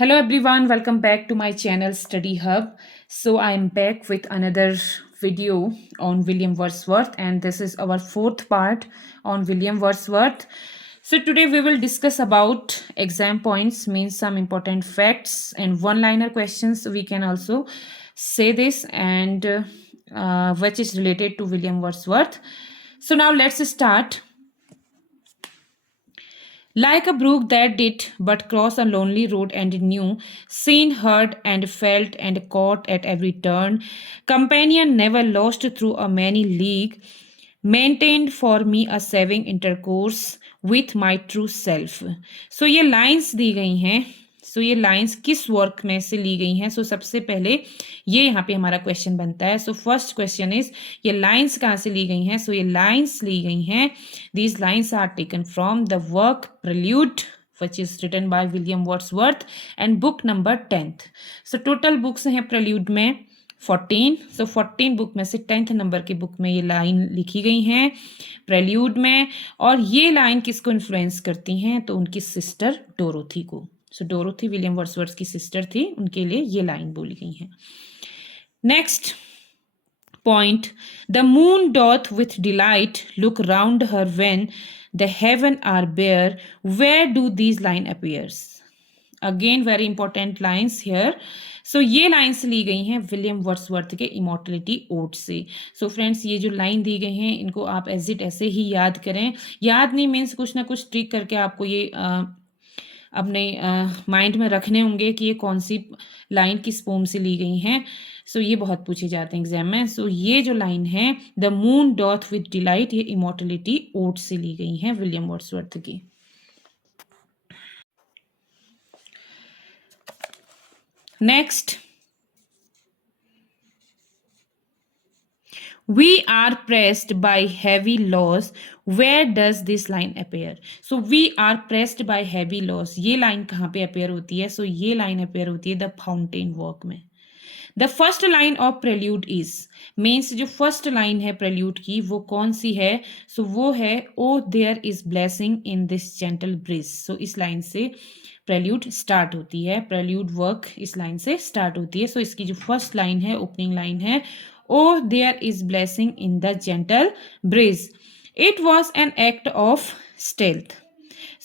Hello everyone, welcome back to my channel Study Hub. So I am back with another video on William Wordsworth, and this is our fourth part on William Wordsworth. So today we will discuss about exam points, means some important facts and one-liner questions. We can also say this and which is related to William Wordsworth. So now let's start. Like a brook that did but cross a lonely road and knew, seen, heard, and felt, and caught at every turn, companion never lost through a many league, maintained for me a saving intercourse with my true self. So ये lines दी गई हैं. सो ये lines किस work में से ली गई हैं? सो सबसे पहले ये यहाँ पे हमारा क्वेश्चन बनता है. सो फर्स्ट क्वेश्चन इज ये लाइंस कहाँ से ली गई हैं? सो ये लाइंस ली गई हैं. These lines are taken from the work prelude which is written by William Wordsworth and book number 10th. So total books हैं prelude में 14. So 14 बुक में से 10th नंबर की बुक में ये लाइन लिखी गई हैं प्रेल्यूड में. और ये लाइन किसको इन्फ्लुएंस करती हैं? तो उनकी सिस्टर डोरोथी को. सो डोरोथी विलियम वर्ड्सवर्थ की सिस्टर थी, उनके लिए ये लाइन बोली गई है. Next point, the moon doth with delight look round her when the heaven are bare. Where do these line appears? Again very important lines here. सो ये लाइन्स ली गई हैं विलियम वर्ड्सवर्थ के इमॉर्टलिटी ओड से. So friends ये जो line दी गई हैं इनको आप एज इट ऐसे ही याद करें. याद नहीं मीन्स कुछ ना कुछ ट्रिक करके आपको ये अपने माइंड में रखने होंगे कि ये कौन सी लाइन किस पोम से ली गई हैं. सो ये बहुत पूछे जाते हैं एग्जाम में. सो ये जो लाइन है the moon doth with delight, ये इमॉर्टलिटी ओड से ली गई हैं विलियम वर्ड्सवर्थ की. Next, we are pressed by heavy loss. Where does this line appear? So we are pressed by heavy loss, ये लाइन कहाँ पे अपेयर होती है? सो ये लाइन अपेयर होती है द फाउंटेन वर्क में. The first line of prelude is means जो फर्स्ट लाइन है प्रेल्यूड की वो कौन सी है? सो वो है O there is blessing in this gentle breeze. So इस लाइन से प्रेल्यूड स्टार्ट होती है, प्रेल्यूड वर्क इस लाइन से स्टार्ट होती है. सो इसकी जो फर्स्ट लाइन है, ओपनिंग लाइन है, Oh, there is blessing in the gentle breeze. It was an act of stealth.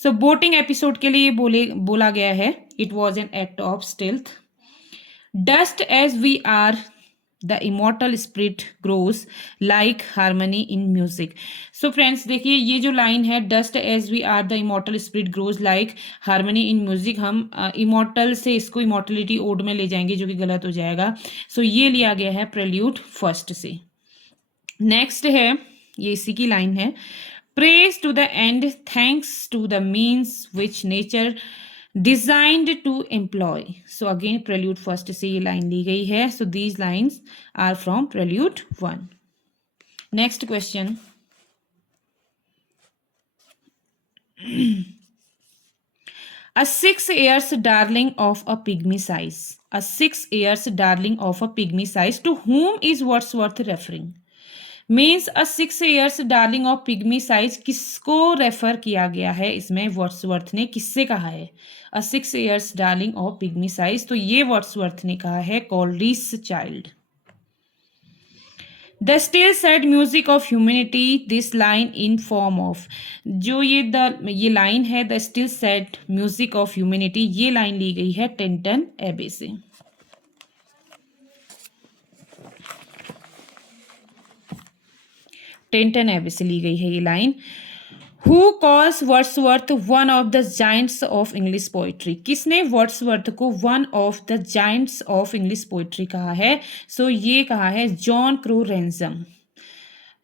So boating episode के लिए बोला गया है. It was an act of stealth. Dust as we are, the immortal spirit grows like harmony in music. So friends देखिए ये जो line है dust as we are, the immortal spirit grows like harmony in music, हम immortal से इसको immortality ode में ले जाएंगे जो कि गलत हो जाएगा. So ये लिया गया है prelude फर्स्ट से. नेक्स्ट है, ये इसी की लाइन है, praise to the end, thanks to the means which nature designed to employ. So again prelude first से ये लाइन ली गई है. So these lines are from prelude 1. Next question. A 6 years darling of a pygmy size. A 6 years darling of a pygmy size. To whom is Wordsworth referring? Means a 6 years darling of pygmy size किसको refer किया गया है? इसमें Wordsworth ने किससे कहा है? अ 6 years darling of pygmy size, तो ये वर्ड्सवर्थ ने कहा है Coleridge child. The still sad music of humanity, this line in form of, जो ये लाइन है the still sad music of humanity, ये लाइन ली गई है टेंटन एबे से. टेंटन एबे से ली गई है ये line. Who calls Wordsworth one of the giants of English poetry? किसने वर्ड्सवर्थ को one of the giants of English poetry कहा है? सो ये कहा है जॉन क्रो रैंसम.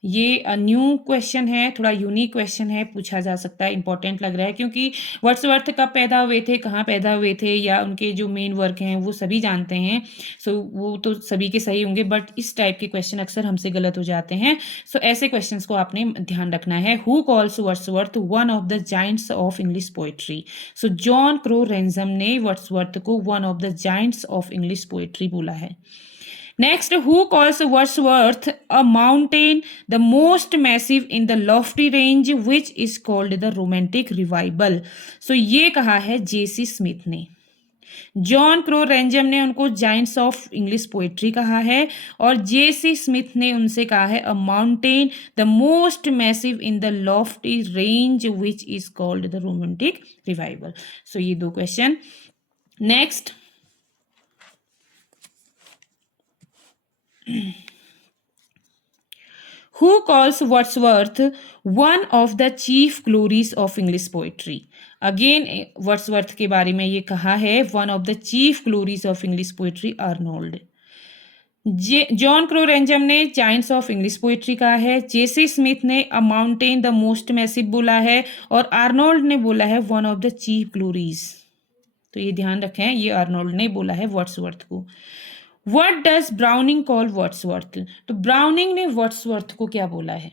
ये न्यू क्वेश्चन है, थोड़ा यूनिक क्वेश्चन है, पूछा जा सकता है, इंपॉर्टेंट लग रहा है क्योंकि वर्ड्सवर्थ कब पैदा हुए थे, कहाँ पैदा हुए थे, या उनके जो मेन वर्क हैं वो सभी जानते हैं. सो वो तो सभी के सही होंगे, बट इस टाइप के क्वेश्चन अक्सर हमसे गलत हो जाते हैं. सो ऐसे क्वेश्चंस को आपने ध्यान रखना है. Who calls Wordsworth one of the Giants of English poetry? So John crow ransom ने वर्ड्सवर्थ को one of the Giants of English poetry बोला है. Next, who calls Wordsworth a mountain the most massive in the lofty range which is called the romantic revival? So ये कहा है J.C. Smith ने. John Crowe Ransom ने उनको Giants of English poetry कहा है और जेसी स्मिथ ने उनसे कहा है a mountain the most massive in the lofty range which is called the romantic revival. So ये दो question. Next, Who calls Wordsworth one of the chief glories of English poetry? Again Wordsworth के बारे में ये कहा है one of the chief glories of English poetry Arnold. John Crowe Ransom ने giants of English poetry कहा है, JC Smith ने a mountain the most massive बोला है और आर्नोल्ड ने बोला है one of the chief glories. तो ये ध्यान रखें, ये आर्नोल्ड ने बोला है वर्ड्सवर्थ को। What does Browning call Wordsworth? तो ब्राउनिंग ने वर्ड्सवर्थ को क्या बोला है?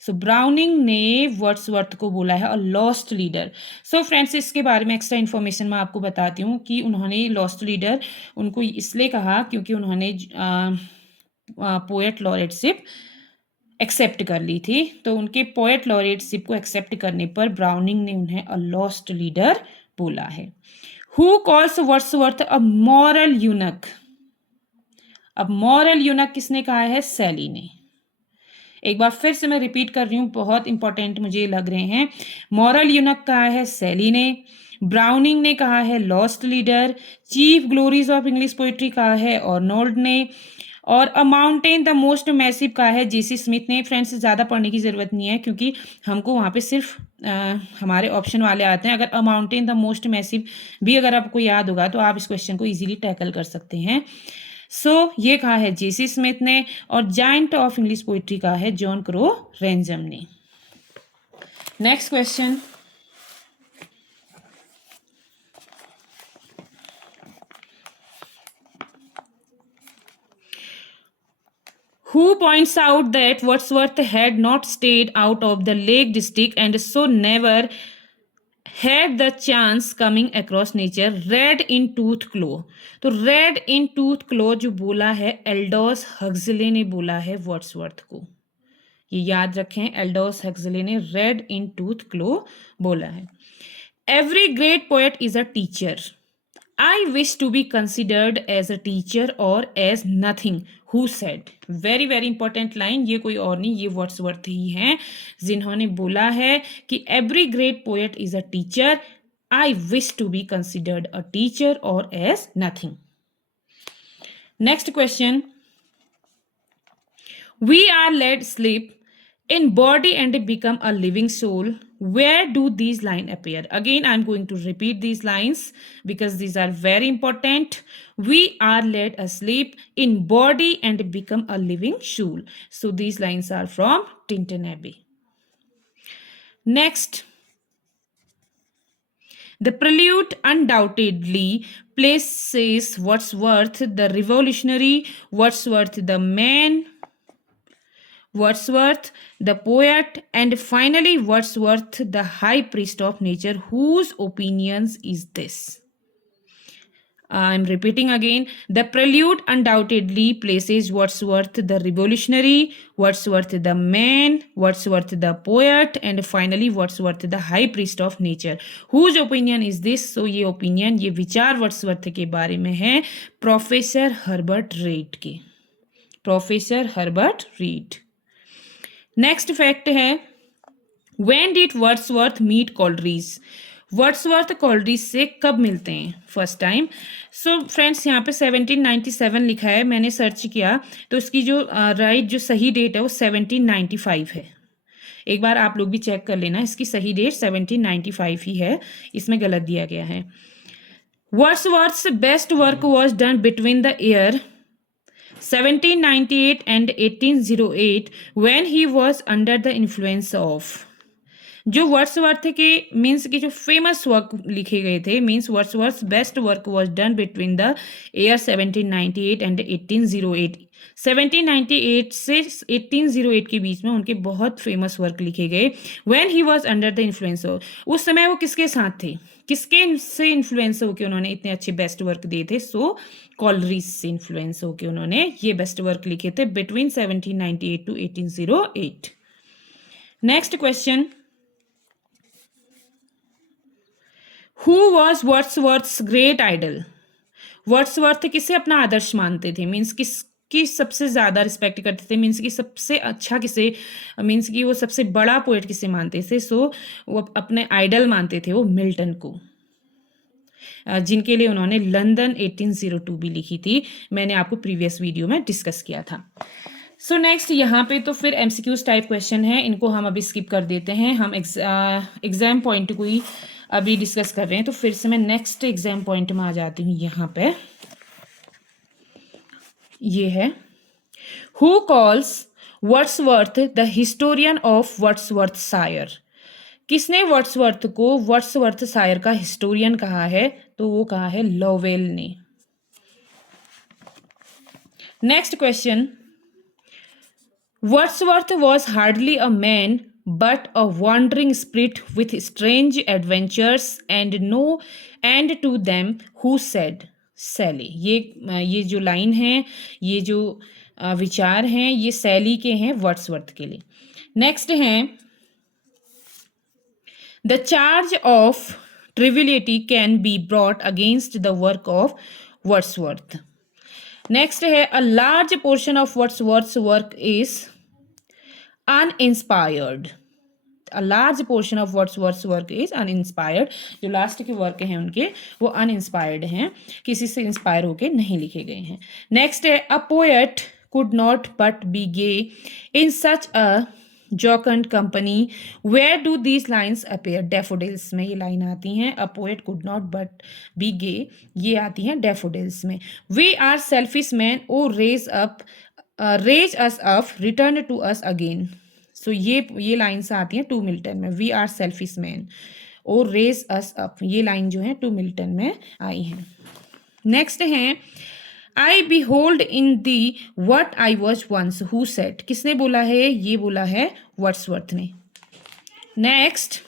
सो ब्राउनिंग ने वर्ड्सवर्थ को बोला है a lost leader. So friends, इसके बारे में एक्स्ट्रा इन्फॉर्मेशन मैं आपको बताती हूँ कि उन्होंने लॉस्ट लीडर उनको इसलिए कहा क्योंकि उन्होंने पोएट लॉरेटशिप एक्सेप्ट कर ली थी। तो उनके पोएट लॉरेटशिप को एक्सेप्ट करने पर ब्राउनिंग ने उन्हें अ लॉस्ट लीडर बोला है। Who calls Wordsworth a moral यूनक? अब मॉरल यूनक किसने कहा है? सेली ने। एक बार फिर से मैं रिपीट कर रही हूँ, बहुत इंपॉर्टेंट मुझे लग रहे हैं। मॉरल यूनक कहा है सेली ने, ब्राउनिंग ने कहा है lost leader, chief glories of English poetry कहा है अर्नोल्ड ने, और a mountain the most massive कहा है जेसी स्मिथ ने। फ्रेंड्स, ज़्यादा पढ़ने की ज़रूरत नहीं है क्योंकि हमको वहाँ पे सिर्फ हमारे ऑप्शन वाले आते हैं। अगर अ माउंटेन द मोस्ट मैसिव भी अगर आपको याद होगा तो आप इस क्वेश्चन को ईजिली टैकल कर सकते हैं। सो ये कहा है जेसी स्मिथ ने और जाइंट ऑफ इंग्लिश पोइट्री कहा है जॉन क्रो रेंजम ने। Next question, Who points out that Wordsworth had not stayed out of the Lake District and so never had the chance coming across nature? Red in Tooth Claw। तो red इन tooth क्लो जो बोला है Eldhose Huxley ने बोला है Wordsworth को। ये याद रखें, एल्डोस हक्सले ने रेड इन टूथ क्लो बोला है। Every great poet is a teacher. I wish to be considered as a teacher or as nothing. Who said? Very very important line। ये कोई और नहीं, ये वर्ड्सवर्थ ही हैं जिन्होंने बोला है कि every great poet is a teacher. I wish to be considered a teacher or as nothing. Next question. We are led sleep in body and become a living soul. Where do these lines appear? Again, I'm going to repeat these lines because these are very important. We are led asleep in body and become a living soul. So these lines are from Tintin Abbey. Next, the prelude undoubtedly places Wordsworth the revolutionary, Wordsworth the man, Wordsworth the poet, and finally Wordsworth the high priest of nature. Whose opinions is this? I'm repeating again. The prelude undoubtedly places Wordsworth the revolutionary, Wordsworth the man, Wordsworth the poet, and finally Wordsworth the high priest of nature. Whose opinion is this? So ये opinion, ये विचार Wordsworth के बारे में है professor Herbert Read के। Professor Herbert Read. Next fact है, when did Wordsworth meet Coleridge? Wordsworth Coleridge से कब मिलते हैं फर्स्ट टाइम? सो फ्रेंड्स, यहाँ पे 1797 लिखा है, मैंने सर्च किया तो इसकी जो जो सही डेट है वो 1795 है। एक बार आप लोग भी चेक कर लेना, इसकी सही डेट 1795 ही है, इसमें गलत दिया गया है। Wordsworth's best work was done between the year 1798 and 1808 when he was under the influence of। जो वर्ड्सवर्थ के मीन्स की जो फेमस वर्क लिखे गए थे, means Wordsworth best work was done between the year 1798 and 1808। 1798 से 1808 के बीच में उनके बहुत फेमस वर्क लिखे गए। When he was under the influence of, उस समय वो किसके साथ थे, किसके से इन्फ्लुएंस होकर उन्होंने इतने अच्छे बेस्ट वर्क दिए थे? सो कॉलरीज से इन्फ्लुएंस होकर उन्होंने ये बेस्ट वर्क लिखे थे between 1798 to 1808। Next question, Who was Wordsworth's great idol? Wordsworth किसे अपना आदर्श मानते थे, मीन्स किसकी सबसे ज़्यादा रिस्पेक्ट करते थे, मीन्स कि सबसे अच्छा किसे, मीन्स कि वो सबसे बड़ा पोएट किसे मानते थे। सो वो अपने आइडल मानते थे वो मिल्टन को, जिनके लिए उन्होंने लंदन 1802 भी लिखी थी। मैंने आपको प्रीवियस वीडियो में डिस्कस किया था। सो नेक्स्ट यहाँ पे तो फिर एमसीक्यूज टाइप क्वेश्चन है, इनको हम अभी स्किप कर देते हैं। हम एग्जाम पॉइंट को ही अभी डिस्कस कर रहे हैं, तो फिर से मैं नेक्स्ट एग्जाम पॉइंट में आ जाती हूँ। यहाँ पे ये है, who calls Wordsworth the historian of Wordsworthshire. किसने वर्ड्सवर्थ को वर्ड्सवर्थशायर का हिस्टोरियन कहा है, तो वो कहा है लोवेल ने। Next question, Wordsworth was hardly a man but a wandering spirit with strange adventures and no end to them who said Sally। ये जो लाइन है, ये जो विचार हैं, ये सैली के हैं, वर्ड्सवर्थ के लिए। नेक्स्ट हैं, the charge of triviality can be brought against the work of Wordsworth. Next है, a large portion of Wordsworth's work is uninspired. A large portion of Wordsworth's work is uninspired. जो last के work हैं उनके, वो uninspired हैं, किसी से inspire होके नहीं लिखे गए हैं। नेक्स्ट है, a poet could not but be gay in such a jocund company where do these lines appear. Daffodils में ये लाइन आती हैं, a poet could not but be gay, ये आती हैं डैफोडिल्स में। We are selfish men O raise us up return to us again. So ये lines आती हैं टू मिल्टन में, we are selfish men O raise us up, ये line जो है टू मिल्टन में आई हैं। नेक्स्ट हैं, I behold in thee what I was once who said. किसने बोला है, ये बोला है वर्ड्सवर्थ ने। Next,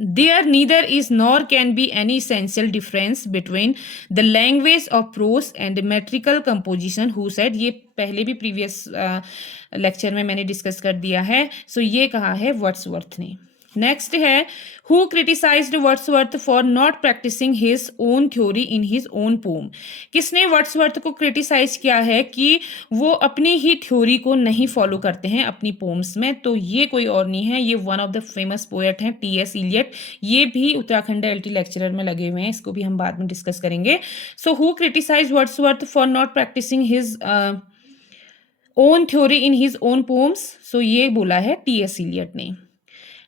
there neither is nor can be any essential difference between the language of prose and metrical composition who said. ये पहले भी प्रीवियस लेक्चर में मैंने डिस्कस कर दिया है। सो ये कहा है वर्ड्सवर्थ ने। नेक्स्ट है, who criticized Wordsworth for not practising his own theory in his own poem. किसने वर्ड्सवर्थ को क्रिटिसाइज किया है कि वो अपनी ही थ्योरी को नहीं फॉलो करते हैं अपनी पोम्स में, तो ये कोई और नहीं है, ये one of the famous poet हैं टी.एस. इलियट। ये भी उत्तराखंड एलटी लेक्चरर में लगे हुए हैं, इसको भी हम बाद में डिस्कस करेंगे। So who criticise Wordsworth for not practising his own theory in his own poems. So ये बोला है टी.एस. इलियट ने।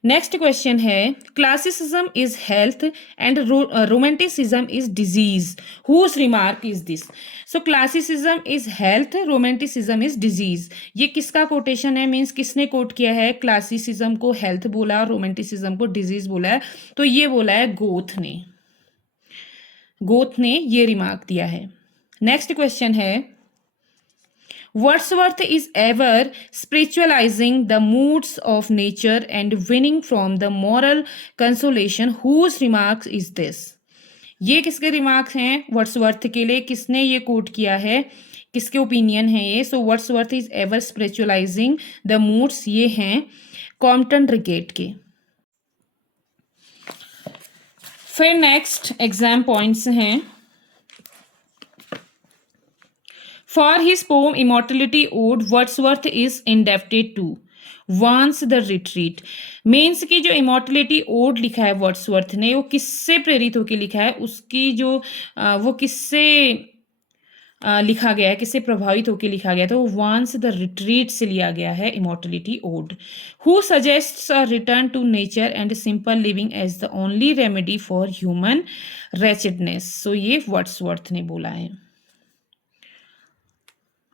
नेक्स्ट क्वेश्चन है, classicism is health and romanticism is disease, whose remark is this. So classicism is health, romanticism is disease, ये किसका quotation है, means किसने coat किया है। क्लासिसिज्म को हेल्थ बोला और रोमांटिसिज्म को डिजीज बोला है, तो ये बोला है गोथ ने। गोथ ने ये रिमार्क दिया है। नेक्स्ट क्वेश्चन है, Wordsworth is ever spiritualizing the moods of nature and winning from the moral consolation. Whose remarks is this? ये किसके रिमार्क्स हैं वर्ड्सवर्थ के लिए, किसने ये कोट किया है, किसके ओपिनियन है ये। So Wordsworth is ever spiritualising the moods, ये हैं कॉम्पटन रिकेट के। फिर नेक्स्ट एग्जाम पॉइंट्स हैं, For his poem Immortality Ode, Wordsworth is indebted to Once the Retreat। Means की जो इमॉर्टलिटी ओड लिखा है वर्ड्सवर्थ ने, वो किससे प्रेरित होकर लिखा है, उसकी जो वो किससे लिखा गया है, किससे प्रभावित होकर लिखा गया, तो वंस द रिट्रीट से लिया गया है immortality ode. Who suggests a return to nature and simple living as the only remedy for human wretchedness. So ये वर्ड्सवर्थ ने बोला है।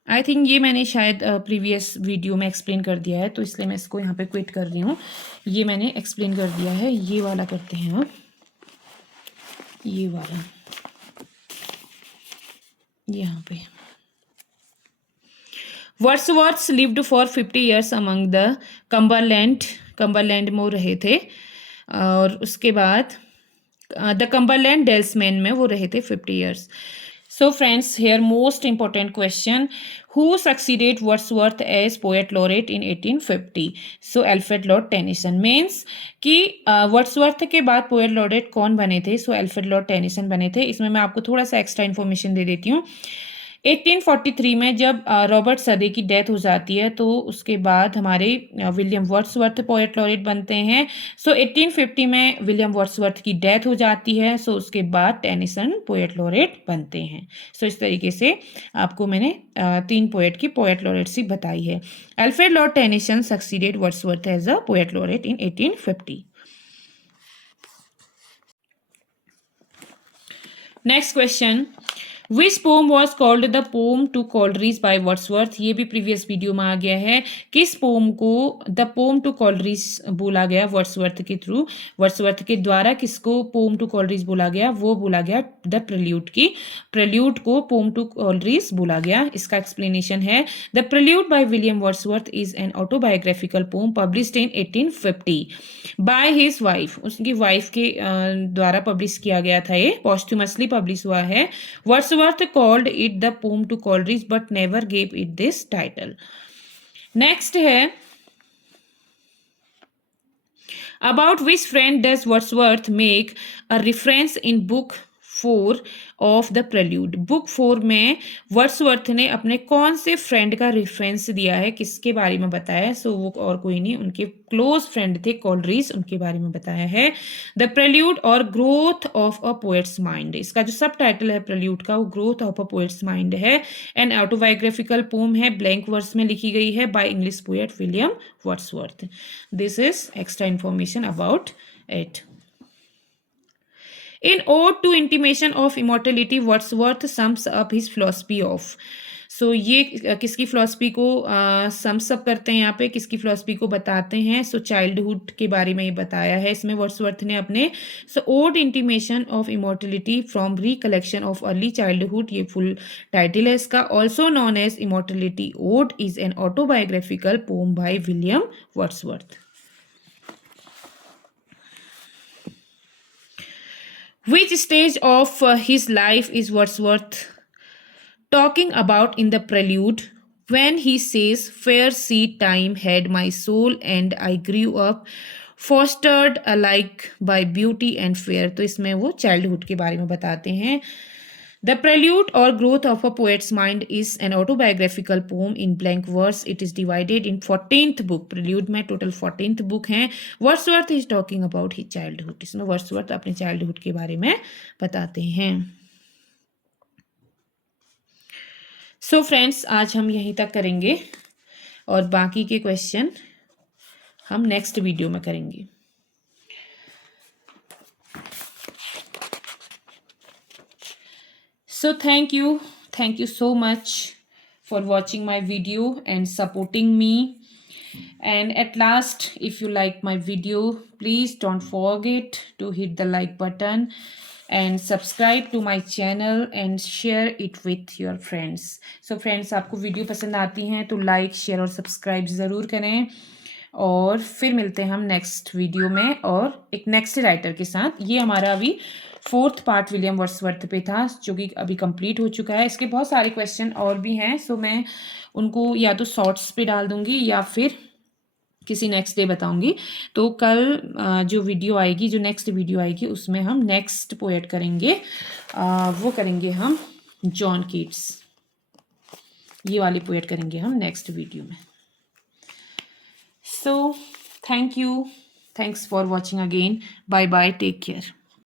आई थिंक ये मैंने शायद प्रीवियस वीडियो में एक्सप्लेन कर दिया है, तो इसलिए मैं इसको यहाँ पे क्विट कर रही हूँ। ये मैंने एक्सप्लेन कर दिया है। ये वाला करते हैं हम, ये वाला यहाँ पे। Wordsworth lived for 50 years among the Cumberland में वो रहे थे, और उसके बाद द कम्बरलैंड डेल्समैन में वो रहे थे 50 years। So friends, here most important question: who succeeded Wordsworth as poet laureate in 1850? So Alfred Lord Tennyson. means कि वर्ड्सवर्थ के बाद पोएट लॉरेट कौन बने थे? सो एल्फ्रेड लॉर्ड टेनिसन बने थे। इसमें मैं आपको थोड़ा सा एक्स्ट्रा इन्फॉर्मेशन दे देती हूँ। 1843 में जब रॉबर्ट सदे की डेथ हो जाती है तो उसके बाद हमारे विलियम वर्ड्सवर्थ पोएट लॉरेट बनते हैं। सो 1850 में विलियम वर्ड्सवर्थ की डेथ हो जाती है। सो उसके बाद टेनिसन पोएट लॉरेट बनते हैं। सो इस तरीके से आपको मैंने 3 पोएट की पोएट लॉरेटसी बताई है। Alfred Lord Tennyson succeeded Wordsworth as a poet laureate in 1850। Next question, which poem was called the poem to Coleridge by Wordsworth? ये भी प्रीवियस वीडियो में आ गया है। किस पोम को द पोम टू कॉलरीज बोला गया वर्ड्सवर्थ के थ्रू? वर्ड्सवर्थ के द्वारा किसको पोम टू कॉलरीज बोला गया? वो बोला गया द प्रेल्यूड की। प्रेल्यूड को पोम टू कॉलरीज बोला गया। इसका एक्सप्लेनेशन है, the prelude by William Wordsworth is an autobiographical poem published in 1850 by his wife. उसकी वाइफ के द्वारा पब्लिश किया गया था। ये पॉस्ट्यूमसली पब्लिश हुआ है। Wordsworth called it the poem to Coleridge but never gave it this title. Next है, about which friend does Wordsworth make a reference in book 4 of the prelude? Book 4 में Wordsworth ने अपने कौन से friend का reference दिया है, किसके बारे में बताया है? सो वो और कोई नहीं, उनके क्लोज फ्रेंड थे कॉलरीज, उनके बारे में बताया है। द प्रेल्यूड और growth of a poets mind, इसका जो सब टाइटल है प्रेल्यूड का वो growth of a poets mind है। एन ऑटोबायोग्राफिकल पोम है, ब्लैंक वर्स में लिखी गई है by English poet William Wordsworth. This is extra information about it. In Ode to Intimation of Immortality, Wordsworth sums up his philosophy of. सो ये किसकी philosophy को sums up करते हैं, यहाँ पे किसकी फिलॉसफी को बताते हैं? सो चाइल्डहुड के बारे में ये बताया है इसमें वर्ड्सवर्थ ने अपने। So ode intimation of immortality from recollection of early childhood, ये फुल टाइटल है इसका। Also known as immortality ode is an autobiographical poem by William Wordsworth. Which stage of his life is Wordsworth talking about in the prelude when he says, fair seed time had my soul and I grew up fostered alike by beauty and fear? तो इसमें वो childhood के बारे में बताते हैं। The Prelude or Growth of a Poet's Mind is an autobiographical poem in blank verse. It is divided in 14th book. Prelude में total 14th book हैं। Wordsworth is talking about his childhood. इसमें Wordsworth अपने childhood के बारे में बताते हैं। So friends, आज हम यहीं तक करेंगे और बाकी के क्वेश्चन हम नेक्स्ट वीडियो में करेंगे। So thank you so much for watching my video and supporting me. And at last, if you like my video, please don't forget to hit the like button and subscribe to my channel and share it with your friends. So friends, आपको video पसंद आती हैं तो like share और subscribe ज़रूर करें। और फिर मिलते हैं हम नेक्स्ट वीडियो में और एक नेक्स्ट राइटर के साथ। ये हमारा अभी 4th पार्ट विलियम वर्ड्सवर्थ पे था जो कि अभी कंप्लीट हो चुका है। इसके बहुत सारे क्वेश्चन और भी हैं, सो मैं उनको या तो शॉर्ट्स पे डाल दूंगी या फिर किसी नेक्स्ट डे बताऊंगी। तो कल जो वीडियो आएगी, जो नेक्स्ट वीडियो आएगी, उसमें हम नेक्स्ट पोएट करेंगे। वो करेंगे हम जॉन कीट्स, ये वाली पोएट करेंगे हम नेक्स्ट वीडियो में। So, thanks for watching again. Bye bye. Take care.